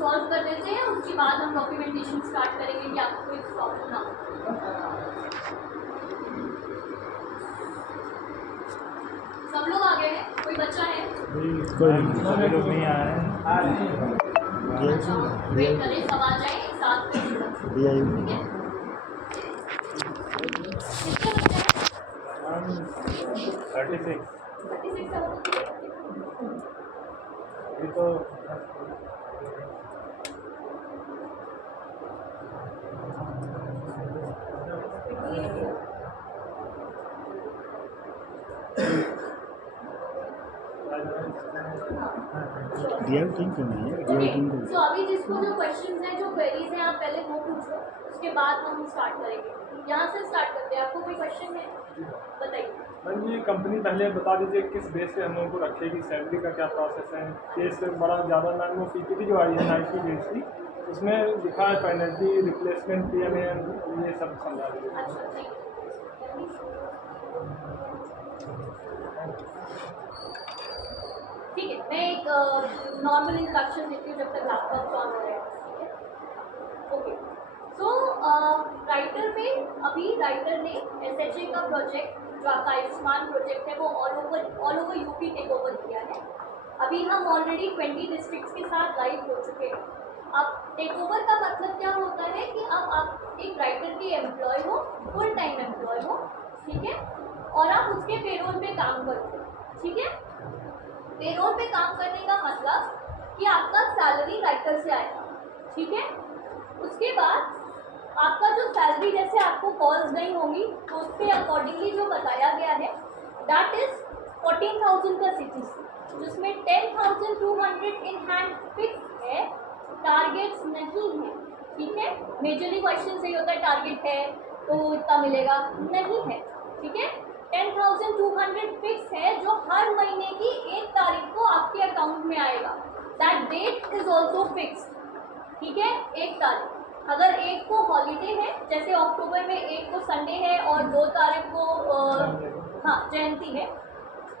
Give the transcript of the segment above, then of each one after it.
Solve कर लेते हैं, उसके बाद हम डॉक्यूमेंटेशन स्टार्ट करेंगे कि आपको कोई प्रॉब्लम ना हो। सब लोग आ गए हैं, कोई बच्चा है? कोई लोग नहीं आ रहे हैं। अच्छा, वेट करें, सब आ जाए एक साथ में। ठीक है, कितने बच्चे हैं? 36 36 है वो। अभी तो तो अभी जिसको जो क्वेश्चंस हैं, जो क्वेरीज हैं, आप पहले वो पूछो, उसके बाद हम स्टार्ट करेंगे। यहाँ से स्टार्ट करते हैं। आपको कोई क्वेश्चन है? बताइए। मैम ये कंपनी पहले बता दीजिए किस बेस पे हम लोगों को रखेगी, सैलरी का क्या प्रोसेस है। केस बड़ा ज़्यादा मैम वो पीपीटी जो आई है 90 डेज की, उसमें लिखा है पेनल्टी रिप्लेसमेंट PMA ये सब समझा दीजिए। अच्छा, ठीक है, मैं एक नॉर्मल इंट्रोडक्शन देती हूँ जब तक लैपटॉप ऑन हो रहा है। ठीक है, ओके। सो राइटर में अभी राइटर ने SHA का प्रोजेक्ट, जो आपका आयुष्मान प्रोजेक्ट है, वो all over UP take over किया है। अभी हम ऑलरेडी 20 डिस्ट्रिक्ट्स के साथ लाइव हो चुके हैं। अब टेक ओवर का मतलब क्या होता है कि अब आप एक राइटर के एम्प्लॉय हो, फुल टाइम एम्प्लॉय हो, ठीक है, और आप उसके पेरोल पे काम करते हो। ठीक है, पेरोल पे काम करने का मतलब कि आपका सैलरी राइटर से आएगा। ठीक है, उसके बाद आपका जो सैलरी, जैसे आपको कॉल्स नहीं होंगी तो उसके अकॉर्डिंगली जो बताया गया है, दैट इज 14,000 का CTC, जिसमें 10,200 इन हैंड फिक्स है, टारगेट्स नहीं है। ठीक है, मेजरली क्वेश्चन सही होता है, टारगेट है तो इतना मिलेगा, नहीं है। ठीक है, 10,200 फिक्स है, जो हर महीने की 1 तारीख को आपके अकाउंट में आएगा। That date is also fix. ठीक है, 1 तारीख। अगर 1 को हॉलीडे है, जैसे अक्टूबर में 1 को संडे है और 2 तारीख को जयंती है,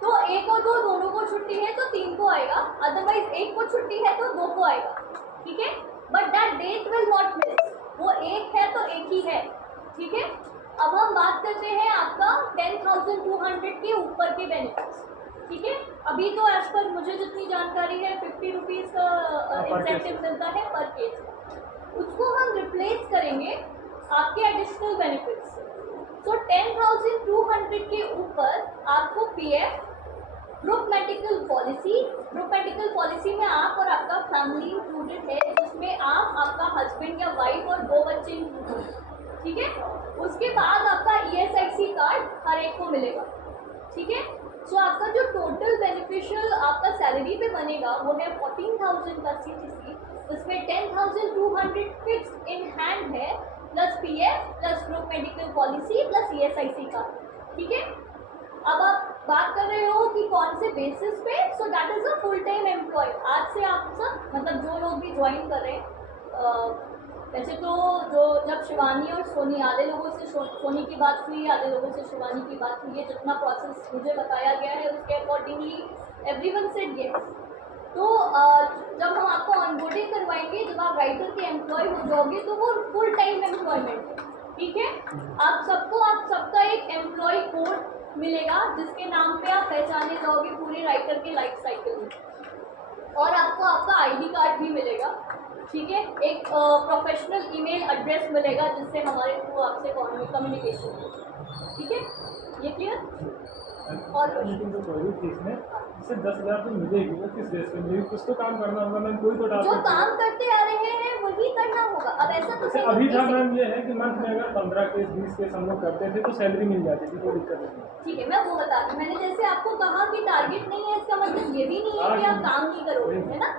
तो 1 और 2 दोनों को छुट्टी है तो 3 को आएगा, अदरवाइज 1 को छुट्टी है तो 2 को आएगा। ठीक है, but that date will not miss. वो 1 है तो 1 ही है। ठीक है, अब हम बात करते हैं आपका 10,200 के ऊपर के बेनिफिट्स। ठीक है, अभी तो एज पर मुझे जितनी जानकारी है 50 रुपीज़ का इंसेंटिव मिलता है पर केस। उसको हम रिप्लेस करेंगे आपके एडिशनल बेनिफिट्स से। सो 10,200 के ऊपर आपको PF, ग्रुप मेडिकल पॉलिसी में आप और आपका फैमिली इंक्लूडेड है, जिसमें आप, आपका हस्बैंड या वाइफ और 2 बच्चे इंक्लूडेड हैं। ठीक है, उसके बाद आपका ESIC कार्ड हर एक को मिलेगा। ठीक है, सो आपका जो टोटल बेनिफिशियल आपका सैलरी पे बनेगा वो है 14,000 का CTC, उसमें 10,200 फिक्स इन हैंड है, plus PF plus group medical policy plus ESIC card. ठीक है, अब आप बात कर रहे हो कि कौन से बेसिस पे, so that is a full time employ. आज से आप सब, मतलब जो लोग भी ज्वाइन कर रहे हैं, वैसे तो जो जब शिवानी और सोनी, आधे लोगों से सोनी की बात हुई, आधे लोगों से शिवानी की बात हुई है, जितना प्रोसेस मुझे बताया गया है उसके अकॉर्डिंगली एवरीवन सेड यस। तो जब हम आपको ऑनबोर्डिंग करवाएंगे, जब आप राइटर के एम्प्लॉय हो जाओगे तो वो फुल टाइम एम्प्लॉयमेंट है। ठीक है, आप सबका एक एम्प्लॉय कोड मिलेगा, जिसके नाम पे आप पहचाने जाओगे पूरे राइटर के लाइफ साइकिल में, और आपको आपका ID कार्ड भी मिलेगा। ठीक है, एक प्रोफेशनल ईमेल एड्रेस मिलेगा जिससे हमारे थ्रू आपसे कम्युनिकेशन हो। ठीक है, ये क्लियर? और जो क्वेरी थी इसमें, इससे 10,000 तो मिलेगी, वो किस बेस पे मिलेगी? कुछ तो काम करना होगा मैम, कोई तो जो काम करते आ रहे हैं वही करना होगा। अब ऐसा तो जैसे अभी था मैम, ये है कि मंथ में अगर 15 केस 20 केस हम लोग करते थे तो सैलरी मिल जाती थी, कोई दिक्कत नहीं। ठीक है, मैं वो बता दूँ, मैंने जैसे आपको कहा कि टारगेट नहीं है, इसका मतलब ये भी नहीं है कि आप काम नहीं करोगे, है ना,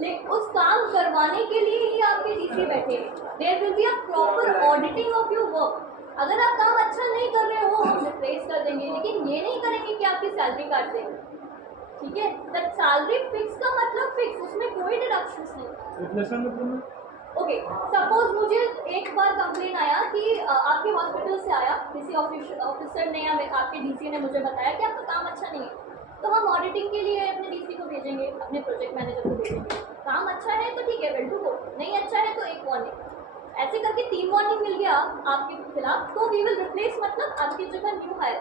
लेकिन उस काम करवाने के लिए ही आपके DC बैठे हैं। There will be a proper auditing of your work. अगर आप काम अच्छा नहीं कर रहे हो हम रिप्लेस कर देंगे, लेकिन ये नहीं करेंगे कि आपकी सैलरी काट देंगे। ठीक है, दैट सैलरी फिक्स का मतलब फिक्स, उसमें कोई डिडक्शंस नहीं। रिप्लेसमेंट मतलब ओके, सपोज मुझे एक बार कंप्लेन आया कि आपके हॉस्पिटल से आया, किसी ऑफिसर ने या आपके DC ने मुझे बताया कि आपका काम अच्छा नहीं है, तो हम ऑडिटिंग के लिए अपने DC को भेजेंगे, अपने प्रोजेक्ट मैनेजर को भेजेंगे। काम अच्छा है तो ठीक है, वेल टू गो, नहीं अच्छा है तो एक वार्निंग, ऐसे करके 3 वार्निंग मिल गया आपके खिलाफ, तो वी विल रिप्लेस, मतलब आपकी जगह न्यू हायर।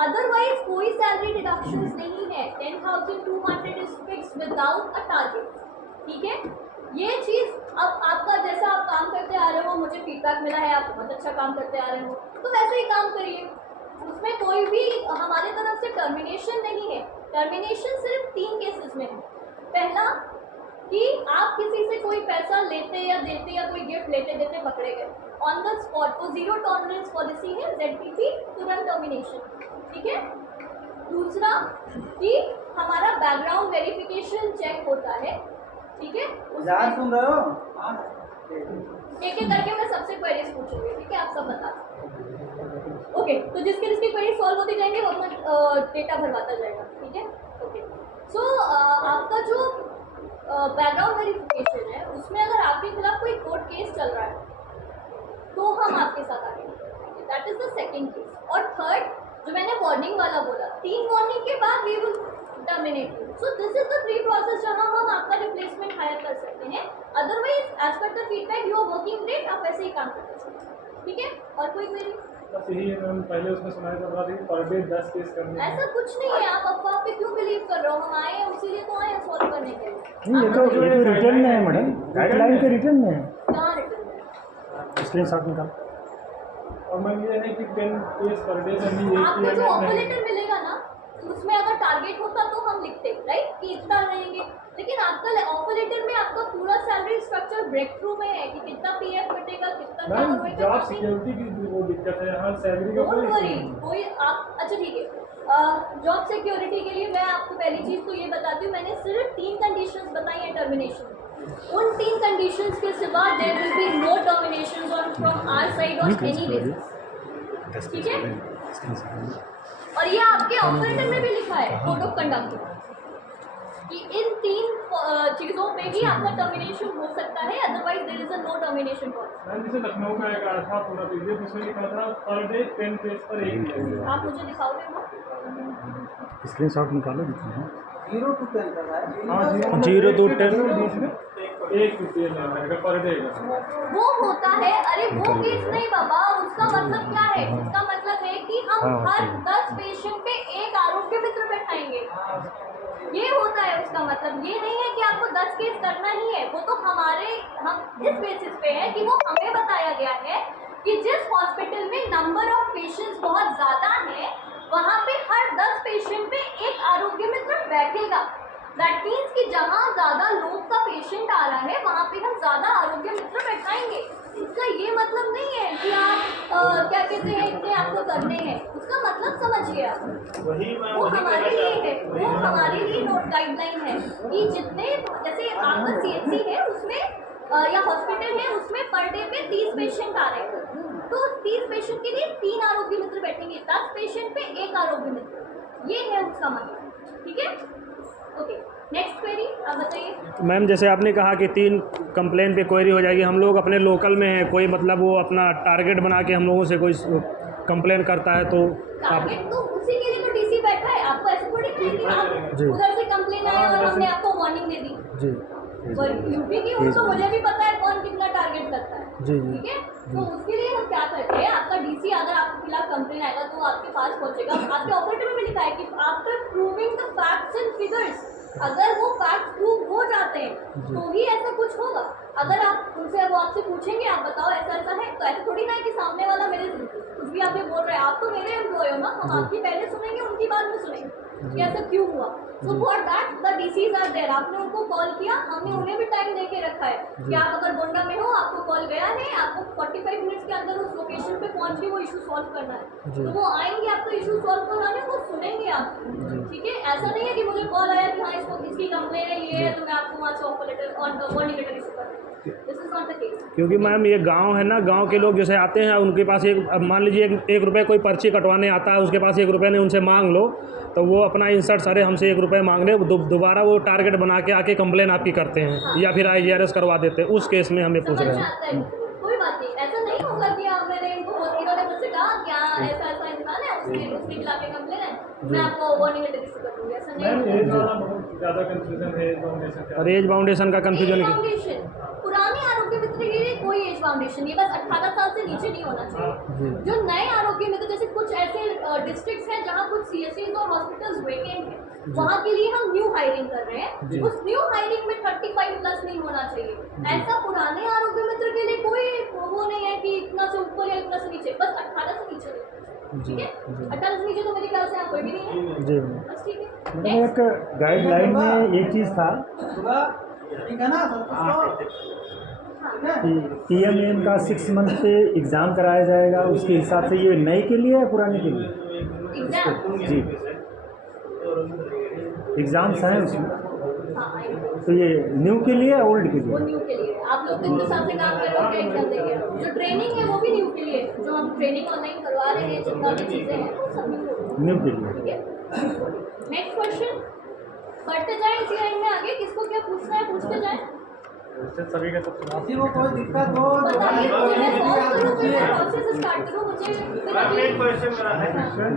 अदरवाइज कोई सैलरी डिडक्शंस नहीं है, 10,200 is fix without a target, ठीक है। ये चीज़ अब आपका, जैसा आप काम करते आ रहे हो, मुझे फीडबैक मिला है आप बहुत अच्छा काम करते आ रहे हो, तो वैसे ही काम करिए, उसमें कोई भी हमारे तरफ से टर्मिनेशन नहीं है। टर्मिनेशन सिर्फ 3 केसेस में है। पहला कि आप किसी से कोई पैसा लेते या देते या कोई गिफ्ट लेते देते पकड़े गए ऑन द स्पॉट, तो 0 टॉलरेंस पॉलिसी है, ZTP, तुरंत टर्मिनेशन, ठीक है। दूसरा कि हमारा बैकग्राउंड वेरिफिकेशन चेक होता है, ठीक है, यार सुन रहे हो? एक एक करके मैं सबसे क्वेरीज पूछूंगी, ठीक है, आप सब बता सकते। ओके, तो जिसकी जिसकी क्वेरी सॉल्व होती जाएंगे वो अपना डेटा भरवाता जाएगा, ठीक है। ओके, सो आपका जो बैकग्राउंड वेरिफिकेशन है, उसमें अगर आपके खिलाफ कोई कोर्ट केस चल रहा है तो हम आपके साथ आगे, that is the second case. और थर्ड, जो मैंने वार्निंग वाला बोला, 3 वार्निंग के बाद we will terminate you. So this is the 3 process जहां हम आपका रिप्लेसमेंट हायर कर सकते हैं। Otherwise as per the feedback you are working great, आप ऐसे ही काम करते हैं, ठीक है। और कोई क्वेरी? बस यही है मैम, पहले उसमें सुनाई पड़ रहा था कि पर डे 10 केस करने हैं। ऐसा कुछ नहीं है, आप अफवाह पे क्यों बिलीव कर रहे हो? हम आए हैं उसीलिए तो आए हैं सॉल्व करने के लिए। नहीं, ये तो रिटर्न में है मैडम, गाइडलाइन के रिटर्न में है, कहाँ रिटर्न है? स्क्रीनशॉट निकाल। और मैम ये है कि 10 केस पर डे करनी एक आपको जो PM ऑफर नहीं। लेटर मिलेगा ना, उसमें अगर टारगेट होता तो हम लिखते, राइट, कि इतना रहेंगे, लेकिन आपका ऑफर लेटर में आपका पूरा सैलरी स्ट्रक्चर ब्रेक थ्रू में है कि कितना पीएफ कटेगा, कितना क्या मैम होएगा, जॉब सिक्योरिटी की वो दिक्कत है यहाँ, सैलरी का डोंट कोई वरी, issue नहीं। कोई आप, अच्छा ठीक है, जॉब सिक्योरिटी के लिए मैं आपको पहली चीज़ तो ये बताती हूँ, मैंने सिर्फ 3 कंडीशंस बताई हैं टर्मिनेशन। उन 3 कंडीशंस के सिवा there will be no terminations on from our side on any basis, ठीक है। और ये आपके ऑफर लेटर में भी लिखा है, कोड ऑफ कंडक्ट, कि इन 3 चीज़ों पे ही आपका टर्मिनेशन हो सकता है, otherwise there is a no termination policy. Ma'am जैसे लखनऊ का एक आया था पूरा पीरियड, उसमें लिखा था पर डे 10 केस पर एक PM। आप मुझे दिखाओगे ना? स्क्रीनशॉट निकालो, दिखाओ। 0 to 10 का है। हाँ, 0 to 10 बीच में एक PM है पर डे का। वो होता है, अरे वो केस नहीं बाबा, उसका मतलब क्या है? उसका मतलब है कि हम हाँ, हर ठीक। 10 पेशेंट पे एक आरोग्य मित्र बैठाएंगे, ये होता है उसका मतलब। ये नहीं है कि आपको 10 केस करना ही है, वो तो हम इस बेसिस पे है कि वो हमें बताया गया है कि जिस हॉस्पिटल में नंबर ऑफ पेशेंट्स बहुत ज़्यादा है, वहाँ पे हर 10 पेशेंट पे एक आरोग्य मित्र बैठेगा। दैट मीन्स कि जहाँ ज़्यादा लोग का पेशेंट आ रहा है, वहाँ पे हम ज़्यादा आरोग्य मित्र बैठाएंगे। इसका ये मतलब नहीं है कि आप क्या कहते हैं, इतने आपको करने हैं, उसका मतलब समझिए आप। वो हमारे लिए है, वो हमारे लिए नोट गाइडलाइन है कि जितने, जैसे आपका CHC है उसमें या हॉस्पिटल है, उसमें पर डे पे 30 पेशेंट आ रहे हैं, तो 30 पेशेंट के लिए 3 आरोग्य मित्र बैठेंगे, 10 पेशेंट पे 1 आरोग्य मित्र, ये है उसका मतलब, ठीक है। ओके, नेक्स्ट क्वेरी आप बताइए। मैम जैसे आपने कहा कि 3 कंप्लेन पे क्वेरी हो जाएगी, हम लोग अपने लोकल में हैं, कोई मतलब वो अपना टारगेट बना के हम लोगों से कोई कंप्लेन करता है तो आप, टारगेट तो उसी के लिए तो DC बैठा है, आपको ऐसे थोड़ी ना है कि आप जी। उधर से कंप्लेन आया और हमने आपको वार्निंग दे दी। जी यूपी की हूँ तो मुझे भी पता है कौन कितना टारगेट करता है, जी, जी। ठीक है। तो उसके लिए हम क्या करते हैं, आपका DC अगर आपके खिलाफ कंप्लेन आएगा तो आपके पास पहुंचेगा। आपके ऑपरेटर में भी लिखा है कि after proving the facts and figures, अगर वो फैक्ट प्रूव हो जाते हैं तो ही ऐसा कुछ होगा। अगर आप उनसे, वो आपसे पूछेंगे आप बताओ ऐसा ऐसा है, तो ऐसा थोड़ी ना है कि सामने वाला मेरे कुछ भी आपने बोल रहे हैं, आप तो मेरे एम्प्लॉय हो ना, हम आपकी पहले सुनेंगे, उनकी बाद में सुनेंगे कि ऐसा क्यों हुआ। So for that the DCs are there. आपने उनको कॉल किया, हमने उन्हें भी टाइम दे के रखा है कि आप अगर गोंडा में हो, आपको कॉल गया है, आपको 45 मिनट्स के अंदर उस लोकेशन पे पहुंच के वो इशू सॉल्व करना है, तो वो आएंगे आपको इशू सॉल्व कराने, वो सुनेंगे आप, ठीक है। ऐसा नहीं है कि मुझे कॉल आया कि हाँ इसकी कंप्लेन है, ये है, तो मैं आपको वहाँ से ऑफर लेटर और वार्निंग लेटर इशू कर दूँ। This is not the case. क्योंकि मैम ये गांव है ना, गांव के लोग जैसे आते हैं उनके पास अब मान लीजिए 1 रुपये कोई पर्ची कटवाने आता है, उसके पास 1 रुपये ने उनसे मांग लो, तो वो अपना इंसर्ट सारे हमसे 1 रुपये मांग ले, दोबारा वो टारगेट बना के आके कंप्लेन आपकी करते हैं या फिर IGRS करवा देते हैं। उस केस में हमें पूछ समझ रहे में हैं। आता है, कोई बात नहीं, ऐसा नहीं होगा कि मैंने इनको, इन्होंने मुझसे कहा क्या ऐसा ऐसा इंसान है, उसके खिलाफ कंप्लेन है, मैं आपको वार्निंग लेटर इशू कर दूँगी, ऐसा कंफ्यूजन मैम नहीं एज होता। वाला बहुत ज़्यादा कंफ्यूजन है, एज फाउंडेशन का। और एज बाउंडेशन का एज कन्फ्यूजन फाउंडेशन पुराने आरोग्य मित्र के लिए कोई एज फाउंडेशन नहीं है, बस 18 साल से नीचे नहीं होना चाहिए। जो नए आरोग्य मित्र, जैसे कुछ ऐसे डिस्ट्रिक्ट्स हैं जहाँ कुछ सीएससीज और हॉस्पिटल्स वेकेंट हैं, वहाँ के लिए हम न्यू हायरिंग कर रहे हैं। उस न्यू हायरिंग में 35 प्लस नहीं होना चाहिए। ऐसा पुराने आरोग्य मित्र के लिए कोई वो नहीं है कि इतना से ऊपर या इतना से नीचे, बस 18 से नीचे नहीं होना चाहिए। ठीक है, 18 से नीचे तो मेरे ख्याल से यहाँ कोई भी नहीं है। जी। बस ठीक है। मतलब एक गाइडलाइन में एक चीज़ था सुबह ठीक है ना, सब कुछ तो कि पीएमएम का 6 मंथ पे एग्ज़ाम कराया जाएगा, उसके हिसाब से ये नए के लिए या पुराने के लिए? एग्जाम, जी, एग्ज़ाम्स हैं उसमें, हाँ आएंगे। तो ये न्यू के लिए या ओल्ड के वो लिए? न्यू के लिए है। आप लोग किस हिसाब से काम कर रहे हो, क्या एग्जाम देंगे? जो ट्रेनिंग है वो भी न्यू के लिए है। जो हम ट्रेनिंग ऑनलाइन करवा रहे हैं, जितना भी चीज़ें हैं वो सब न्यू न्यू के लिए। ठीक है। नेक्स्ट क्वेश्चन, बढ़ते जाएं इसी लाइन में आगे। किसको क्या पूछना है पूछते जाएं। उससे सभी का सब सुना। किसी को कोई दिक्कत हो तो बताइए मुझे, मैं सॉल्व करूँ, फिर मैं पूछिए। प्रोसेस स्टार्ट करूँ। मुझे फिर मैम अभी एक क्वेश्चन मेरा है,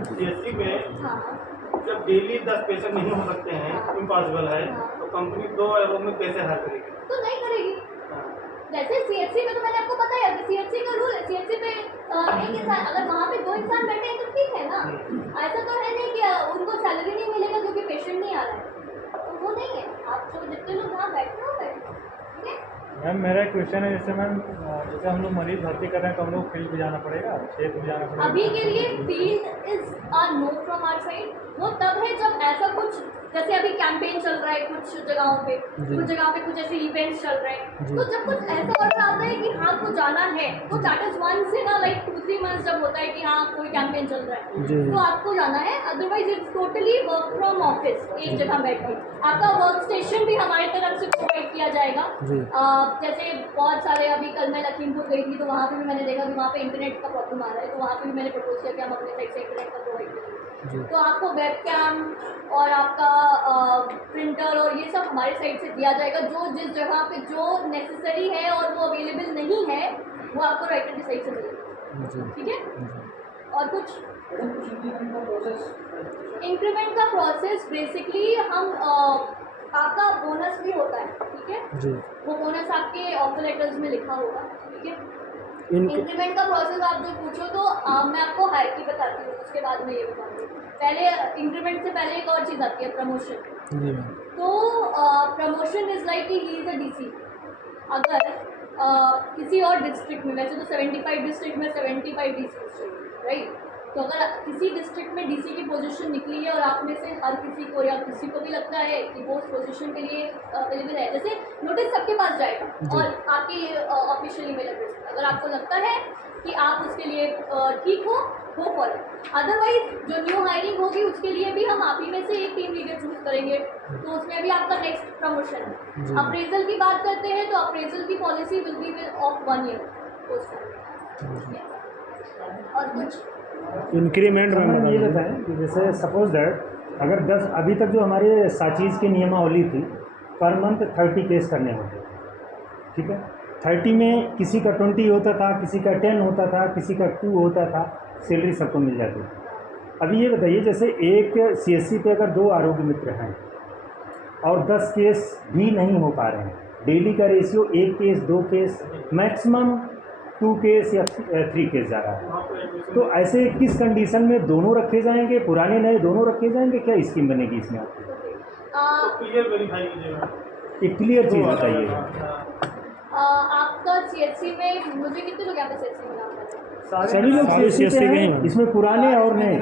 सीएससी में हाँ जब डेली 10 पेशेंट नहीं हो सकते हैं, इम्पॉसिबल है, तो कंपनी 2 एरो में कैसे हायर करेगी? तो नहीं करेगी। जैसे सीएचसी में तो मैंने आपको बताया कि सीएचसी का रूल है। सीएचसी पे एक इंसान, अगर वहाँ पे 2 इंसान बैठे हैं तो ठीक है ना। ऐसा तो है नहीं कि उनको सैलरी नहीं मिलेगा क्योंकि पेशेंट नहीं आ रहा है, तो वो नहीं है। आप जो जितने लोग वहाँ बैठे हो बैठे, ठीक है। मैम मेरा एक क्वेश्चन है, जैसे मैम जैसे हम लोग मरीज भर्ती कर रहे हैं तो हम लोग फील्ड भी जाना पड़ेगा, क्षेत्र भी जाना पड़ेगा? अभी के लिए field is a no from our side. वो तब है जब ऐसा कुछ, जैसे अभी कैंपेन चल रहा है कुछ जगहों पे, कुछ जगहों पे कुछ ऐसे इवेंट्स चल रहे हैं, तो जब कुछ ऐसा ऑर्डर आता है कि हाँ आपको जाना है, तो दैट इज वन से ना लाइक 2-3 मंथ्स जब होता है कि हाँ कोई कैंपेन चल रहा है तो आपको जाना है। Otherwise it's totally work from office, एक जगह बैठ के। आपका वर्क स्टेशन भी हमारी तरफ से प्रोवाइड किया जाएगा। जैसे बहुत सारे, अभी कल मैं लखीमपुर गई थी तो वहाँ पे भी मैंने देखा कि वहाँ पे इंटरनेट का प्रॉब्लम आ रहा है, तो वहाँ पे भी मैंने प्रपोज किया कि हम अपने साइड से इंटरनेट का प्रोवाइड करेंगे। तो आपको वेबकैम और आपका प्रिंटर और ये सब हमारे साइड से दिया जाएगा। जो जिस जगह पे जो नेसेसरी है और वो अवेलेबल नहीं है वो आपको राइटर की साइड से मिलेगा। ठीक है। और कुछ इंक्रीमेंट का प्रोसेस बेसिकली हम आपका बोनस भी होता है, ठीक है। वो बोनस आपके ऑफर लेटर्स में लिखा होगा, ठीक है। इंक्रीमेंट का प्रोसेस आप जो पूछो तो मैं आपको हायरार्की बताती हूँ, उसके बाद में ये बताऊँगी। पहले इंक्रीमेंट से पहले एक और चीज़ आती है, प्रमोशन। तो promotion is like he is a DC. अगर किसी और डिस्ट्रिक्ट में, वैसे तो 75 डिस्ट्रिक्ट में 75 डीसी चाहिए, राइट। तो अगर किसी डिस्ट्रिक्ट में डीसी की पोजीशन निकली है और आप में से हर किसी को या किसी को भी लगता है कि वो उस पोजीशन के लिए अवेलेबल है, जैसे नोटिस सबके पास जाएगा और आपकी ऑफिशियल ईमेल एड्रेस पर, अगर आपको लगता है कि आप उसके लिए ठीक हो, गो फॉर इट। अदरवाइज जो न्यू हायरिंग होगी उसके लिए भी हम आप ही में से एक टीम लीडर चूज करेंगे, तो उसमें भी आपका नेक्स्ट प्रमोशन है। अप्रेजल की बात करते हैं तो अप्रेजल की policy will be with of 1 year उस टाइम। और कुछ इंक्रीमेंट में ये बताएं कि जैसे सपोज दैट अगर 10 अभी तक जो हमारे साचीज़ की नियमावली थी, पर मंथ 30 केस करने होते थे, ठीक है। 30 में किसी का 20 होता था, किसी का 10 होता था, किसी का 2 होता था, सैलरी सबको मिल जाती थी। अभी ये बताइए, जैसे एक सीएससी पे अगर 2 आरोग्य मित्र हैं और 10 केस भी नहीं हो पा रहे हैं, डेली का ratio 1 case 2 case maximum 2 case या 3 केस जा रहा है, तो ऐसे किस कंडीशन में दोनों रखे जाएंगे, पुराने नए दोनों रखे जाएंगे? क्या स्कीम बनेगी इसमें आपकी? क्लियर वेरीफाई कीजिएगा, एक क्लियर चीज़ बताइए। आपका सीएचसी में मुझे कितने लोग यहाँ पे सीएचसी में काम कर रहे हैं? सभी लोग सारे सीएससी CSC के के हैं, हैं। इसमें पुराने और नए।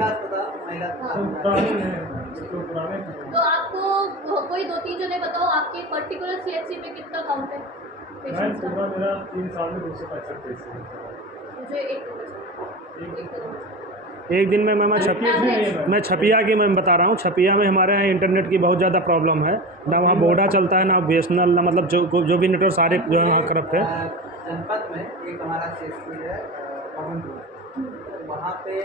पुराने तो आपको कोई 2-3 जने बताओ, आपके पर्टिकुलर सीएचसी में कितना काउंट है मैम पेशेंट्स का? पूरा मेरा 3 साल में 265 केस है। मुझे एक नंबर एक दिन में मैं छपिया की मैं बता रहा हूँ। छपिया में हमारे यहाँ इंटरनेट की बहुत ज़्यादा प्रॉब्लम है, ना वहाँ बोडा चलता है ना बीएसएनएल, ना मतलब जो भी नेटवर्क सारे जो है वहाँ करप्ट है। जनपद में एक हमारा सीएससी है पवनपुर, वहाँ पे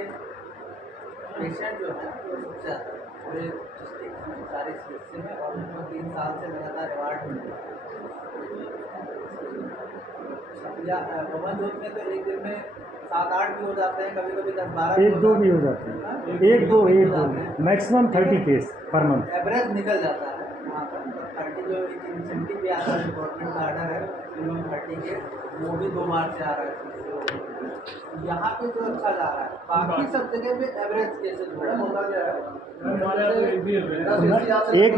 पेशेंट जो है वो सबसे ज़्यादा है पूरे डिस्ट्रिक्ट में, सारे सीएससी में, और उनको 3 साल से लगातार अवार्ड मिल रहा है। या पवन जोत में तो एक दिन में 7-8 भी हो जाते हैं, कभी कभी 10-12 एक दो भी हो जाते हैं, एक दो maximum 30 case per month. Average निकल जाता है वहाँ पर। 30 जो इंसेंटिव भी आता है, गवर्नमेंट का ऑर्डर है मिनिमम 30 के, वो भी 2 बार से आ रहा है। यहाँ पे जो अच्छा जा रहा है, बाकी सब जगह पे एवरेज केसेस हो रहा है। होता क्या है, एक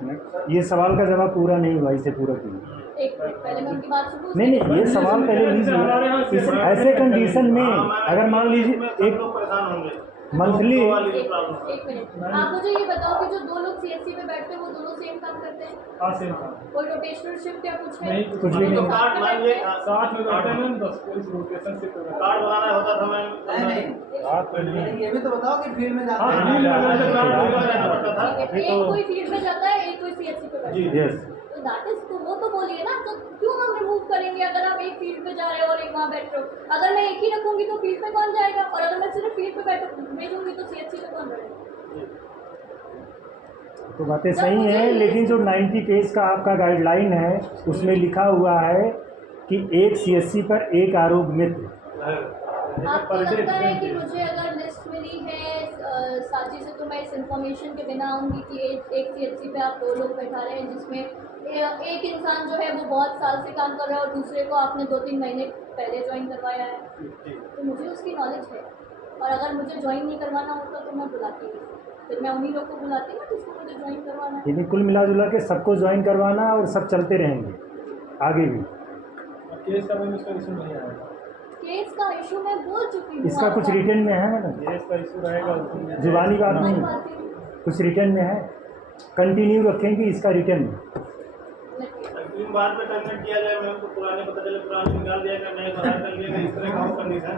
मिनट, ये सवाल का जवाब पूरा नहीं हुआ, इसे पूरा कीजिए। एक मिनट पहले मैं उनकी बात सुनूं। नहीं, ये सवाल पहले लीजिए। इस ऐसे कंडीशन में अगर मान लीजिए एक लोग परेशान होंगे मंथली एक मिनट, आप मुझे ये बताओ कि जो 2 लोग सीएससी पे बैठते हैं वो दोनों सेम काम करते हैं? हाँ सेम काम। कोई रोटेशनल शिफ्ट या कुछ है? नहीं, कुछ भी नहीं। कार्ड मान लिए साथ में बैठे हैं, बस कोई रोटेशन से कार्ड बनाना होता था मैं नहीं, ये भी तो बताओ कि फील्ड में जाते हाँ, हैं। फील्ड में जाते जाना पड़ता था। ठीक है, एक कोई फील्ड में जाता है, एक कोई सीएससी पे बैठता है। यस, तो दैट इज, तो वो तो बोलिए ना, तो क्यों हम रिमूव करेंगे अगर आप एक फील्ड पे जा रहे हो और एक वहाँ बैठ रहे हो? अगर मैं एक ही रखूंगी तो फील्ड पे कौन जाएगा, और अगर मैं सिर्फ फील्ड पे भेजूंगी तो सीएससी पे कौन रहेगा? तो बातें सही हैं, लेकिन जो 90 केस का आपका गाइडलाइन है उसमें लिखा हुआ है कि एक सीएससी पर एक आरोग्य मित्र। आपको लगता है कि मुझे अगर लिस्ट मिली है साची से, तो मैं इस इंफॉर्मेशन के बिना आऊँगी कि एक सीएचसी पे आप 2 लोग बैठा रहे हैं, जिसमें एक इंसान जो है वो बहुत साल से काम कर रहा है और दूसरे को आपने 2-3 महीने पहले ज्वाइन करवाया है, तो मुझे उसकी नॉलेज है। और अगर मुझे ज्वाइन नहीं करवाना होता तो मैं बुलाती नहीं, फिर मैं उन्हीं लोग को बुलाती ना जिसको मुझे ज्वाइन करवाना है। यानी कुल मिला जुला के सबको ज्वाइन करवाना और सब चलते रहेंगे आगे भी। केस का कोई इसका इशू नहीं आएगा। केस का इशू मैं बोल चुकी हूँ। इसका कुछ रिटर्न में है मैडम? केस का इशू रहेगा, जुबानी बात नहीं, कुछ रिटर्न में है, कंटिन्यू रखेंगे इसका रिटर्न में। तीन बार पे टर्मिनेट किया जाए, मैं तो पुराने पता चले पुराने निकाल दिया गया, नए बाहर कर लिया गया, इस तरह का कंडीशन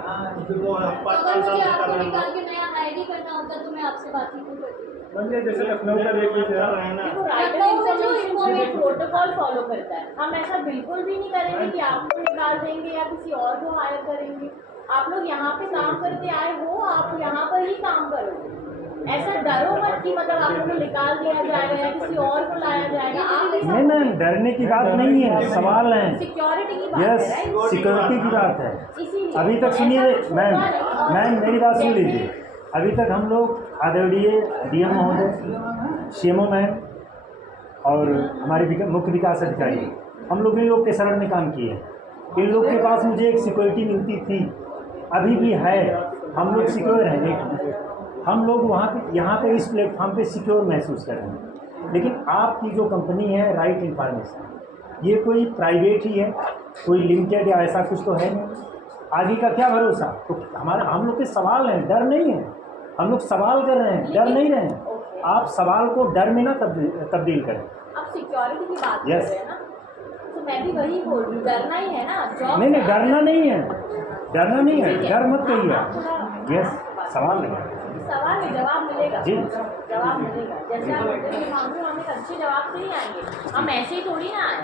तो हम 5 अगर साल मुझे से कर आपको रहे निकाल हैं। के नया आईडी करना होता तो मैं आपसे बात ही क्यों करती? मतलब जैसे लखनऊ का देख लीजिए आप, देखो, राइटर इन्फॉर्मेशन एक प्रोटोकॉल फॉलो करता है। हम ऐसा बिल्कुल भी नहीं करेंगे कि आपको निकाल देंगे या किसी और को हायर करेंगे। आप लोग यहाँ पे काम करके आए हो, आप यहाँ पर ही काम करोगे। ऐसा डरो मत कि मतलब आप लोगों को निकाल दिया जाएगा या किसी और को लाया जाएगा। आप ऐसा नहीं मैम, डरने की बात नहीं है, सवाल है। सिक्योरिटी की बात है, यस, राइट? सिक्योरिटी की बात है। इसीलिए अभी तक सुनिए मैम मेरी बात सुन लीजिए। अभी तक हम लोग आदरणीय डीएम महोदय, सीएमओ मैम और हमारे मुख्य विकास अधिकारी, हम लोग इन लोग के शरण में काम किए हैं। इन लोग के पास मुझे एक सिक्योरिटी मिलती थी, अभी भी है, हम लोग सिक्योर हैं। हम लोग वहाँ पे यहाँ पे इस प्लेटफॉर्म पे सिक्योर महसूस कर रहे हैं। लेकिन आपकी जो कंपनी है राइट इन्फॉर्मेशन, ये कोई प्राइवेट ही है, कोई लिमिटेड या ऐसा कुछ तो है नहीं, आगे का क्या भरोसा? तो हम लोग के सवाल हैं, डर नहीं है। हम लोग सवाल कर रहे हैं, डर नहीं रहे हैं। आप सवाल को डर में ना तब्दील करें। आप सिक्योरिटी की बात कर Yes. रहे हैं ना, तो मैं भी वही बोल रही हूँ, डरना ही है ना। जॉब नहीं डरना नहीं है, डरना नहीं है, डर मत कहिए आप थोड़ा यस, सवाल नहीं। सवाल में जवाब मिलेगा, जी। जवाब मिलेगा। जैसे आप इंटरव्यू मांग रहे हो, हम एक अच्छे जवाब से ही आएंगे। हम ऐसे ही थोड़ी ना आए,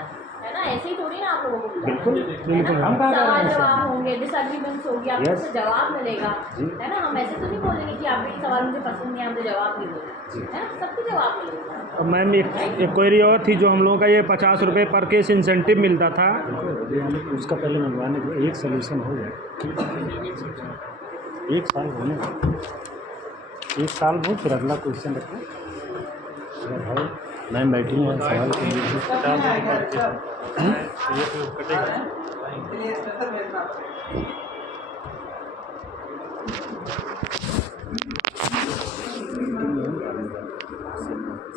है ना, ऐसे ही थोड़ी ना आप लोगों को बुलाएं। बिल्कुल बिल्कुल, हम कहाँ कर रहे सवाल हैं जवाब सर? होंगे, डिसएग्रीमेंट्स होगी, आपको Yes. उससे जवाब मिलेगा, जी। है ना। हम ऐसे तो नहीं बोलेंगे कि आपके ये सवाल मुझे पसंद नहीं है, मुझे जवाब नहीं दो, है ना, सबको जवाब मिलेगा। और मैम एक क्वेरी और थी, जो हम लोगों का ये 50 रुपये पर केस इंसेंटिव मिलता था, उसका पहले मंगवाने को एक सोल्यूशन हो जाए, एक साल होने दो, एक साल हो, फिर अगला क्वेश्चन रखें। भाई मैम बैठी हैं, सवाल के लिए इसलिए स्पेशल भेजना पड़ेगा।